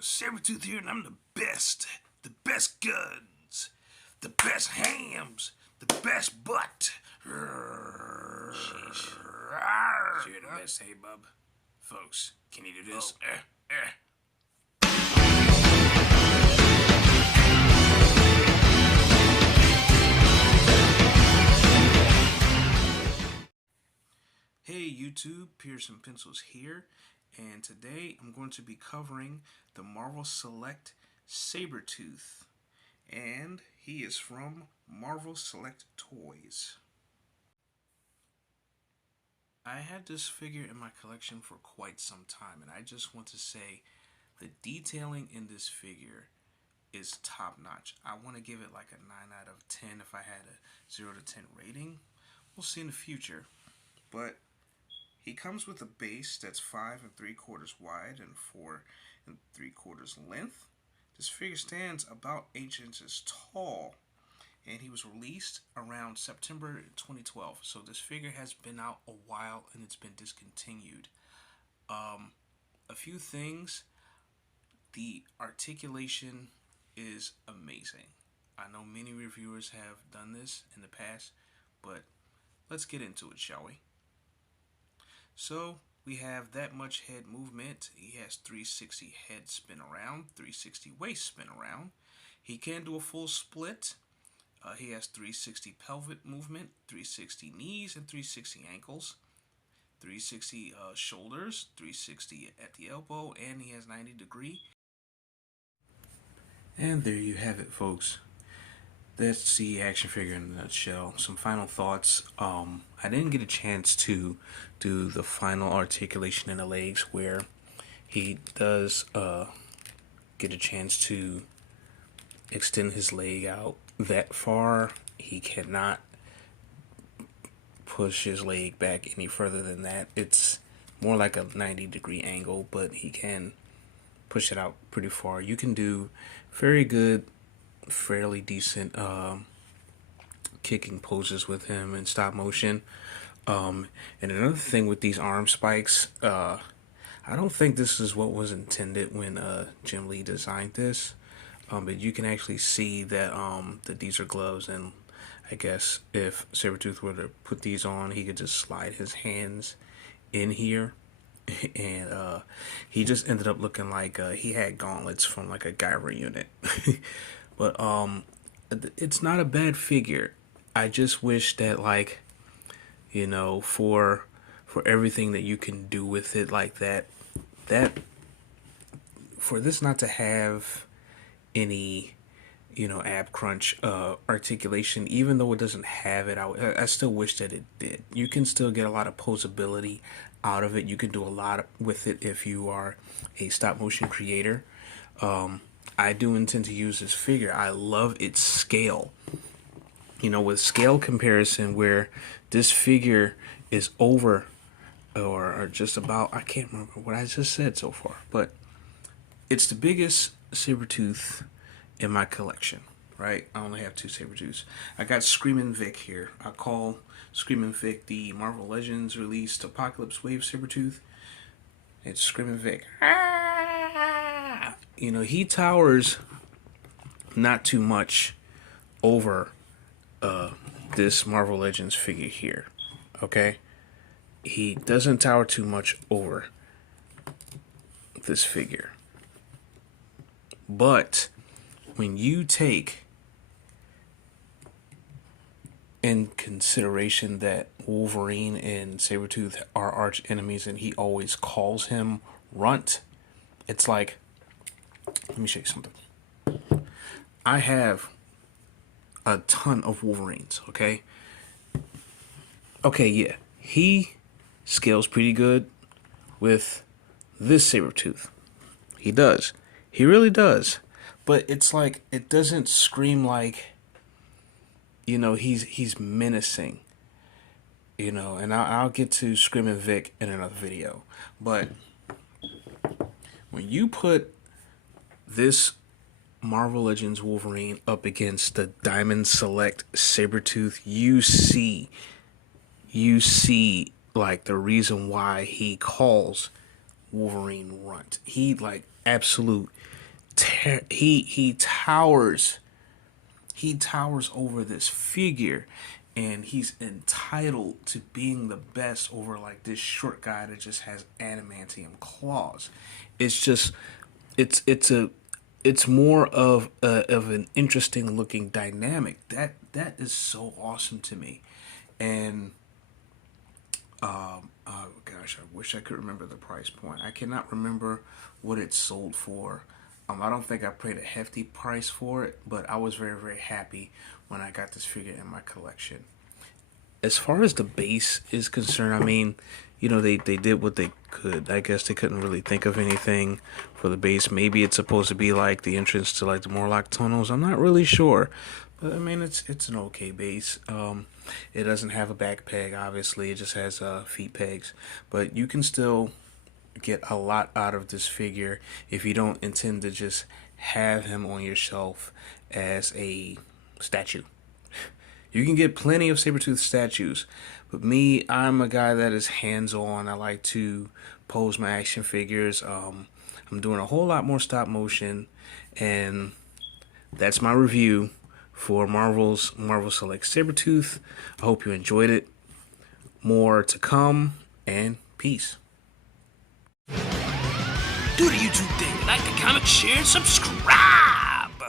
Sabertooth here, and I'm the best. The best guns. The best hams. The best butt. You're the best, hey, bub. Folks, can you do this? Hey YouTube, Pearson Pencils here, and today I'm going to be covering the Marvel Select Sabertooth, and he is from Marvel Select Toys. I had this figure in my collection for quite some time, and I just want to say the detailing in this figure is top notch. I want to give it like a 9 out of 10 if I had a 0 to 10 rating. We'll see in the future, but he comes with a base that's 5 3/4 wide and 4 3/4 length. This figure stands about 8 inches tall, and he was released around September 2012. So this figure has been out a while and it's been discontinued. A few things. The articulation is amazing. I know many reviewers have done this in the past, but let's get into it, shall we? So we have that much head movement. He has 360 head spin around, 360 waist spin around. He can do a full split. He has 360 pelvic movement, 360 knees, and 360 ankles. 360 shoulders, 360 at the elbow, and he has 90 degree. And there you have it, folks. That's the action figure in a nutshell. Some final thoughts. I didn't get a chance to do the final articulation in the legs, where he does get a chance to extend his leg out that far. He cannot push his leg back any further than that. It's more like a 90-degree angle, but he can push it out pretty far. You can do very good, fairly decent kicking poses with him in stop motion. And another thing with these arm spikes, I don't think this is what was intended when Jim Lee designed this, but you can actually see that these are gloves, and I guess if Sabertooth were to put these on, he could just slide his hands in here, and he just ended up looking like he had gauntlets from like a Guyver unit. But it's not a bad figure. I just wish that, like, you know, for everything that you can do with it, like that for this not to have any, you know, ab crunch articulation, even though it doesn't have it, I still wish that it did. You can still get a lot of posability out of it. You can do a lot with it if you are a stop motion creator. I do intend to use this figure. I love its scale. You know, with scale comparison, where this figure is over or just about, I can't remember what I just said so far, but it's the biggest Sabertooth in my collection, right? I only have 2 Sabertooths. I got Screamin' Vic here. I call Screamin' Vic the Marvel Legends released Apocalypse Wave Sabertooth. It's Screamin' Vic. You know, he towers not too much over this Marvel Legends figure here, okay? He doesn't tower too much over this figure. But when you take in consideration that Wolverine and Sabertooth are arch enemies and he always calls him Runt, it's like, let me show you something. I have a ton of Wolverines, okay? Okay, yeah. He scales pretty good with this Sabertooth. He does. He really does. But it's like, it doesn't scream like, you know, he's menacing. You know, and I'll get to Screamin' Vic in another video. But when you put this Marvel Legends Wolverine up against the Diamond Select Sabertooth, you see like the reason why he calls Wolverine runt. He like absolute he towers over this figure, and he's entitled to being the best over like this short guy that just has adamantium claws. It's just it's more of an interesting looking dynamic that is so awesome to me. And oh gosh, I wish I could remember the price point. I cannot remember what it sold for. I don't think I paid a hefty price for it, but I was very, very happy when I got this figure in my collection. As far as the base is concerned, I mean, they did what they could. I guess they couldn't really think of anything for the base. Maybe it's supposed to be like the entrance to like the Morlock tunnels. I'm not really sure. But I mean, it's an okay base. It doesn't have a back peg, obviously. It just has feet pegs. But you can still get a lot out of this figure if you don't intend to just have him on your shelf as a statue. You can get plenty of Sabertooth statues, but me, I'm a guy that is hands-on. I like to pose my action figures. I'm doing a whole lot more stop motion, and that's my review for Marvel Select Sabertooth. I hope you enjoyed it. More to come, and peace. Do the YouTube thing. Like, comment, share, and subscribe.